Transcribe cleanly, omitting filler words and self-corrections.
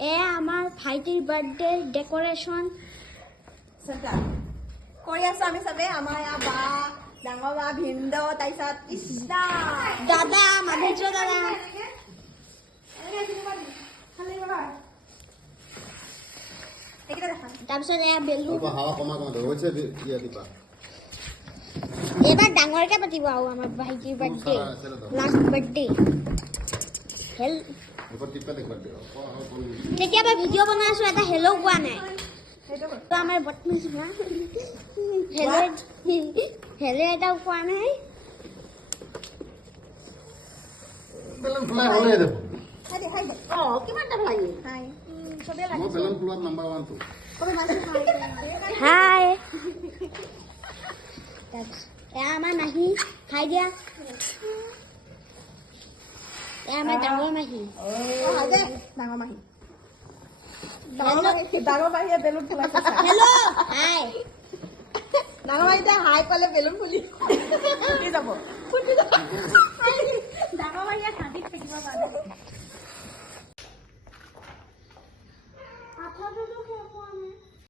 এয়া আমাৰ ভাইটিৰ বাৰ্থডে ডেকৰেশ্যন কৰি আছো আমি চবে আমাৰ ইয়াৰ বা ডাঙৰ বা ভিনদেউ তাৰপিছত কৃষ্ণা দাদা মাধুৰ্য দাদা তাৰপিছত এয়া বেলুন এইবাৰ ডাঙৰকে পাতিব আৰু আমাৰ ভাইটিৰ বাৰ্থডে লাষ্ট বাৰ্থডে কেতিয়াবা ভিডিঅ' বনাই আছো এটা হেল্ল' কোৱা নাই তো আমাৰ বদমাছ না হেল্ল' এটাও কোৱা নাই হাই এয়া আমাৰ মাহী খাই দিয়া এয়া আমাৰ ডাঙৰ মাহী ডাঙৰ মাহী ডাঙৰ মাহীয়ে বেলুন ফুলাইছে হেল্ল' হাই ডাঙৰ মাহীতে হাই পালে বেলুন ফুলি যাব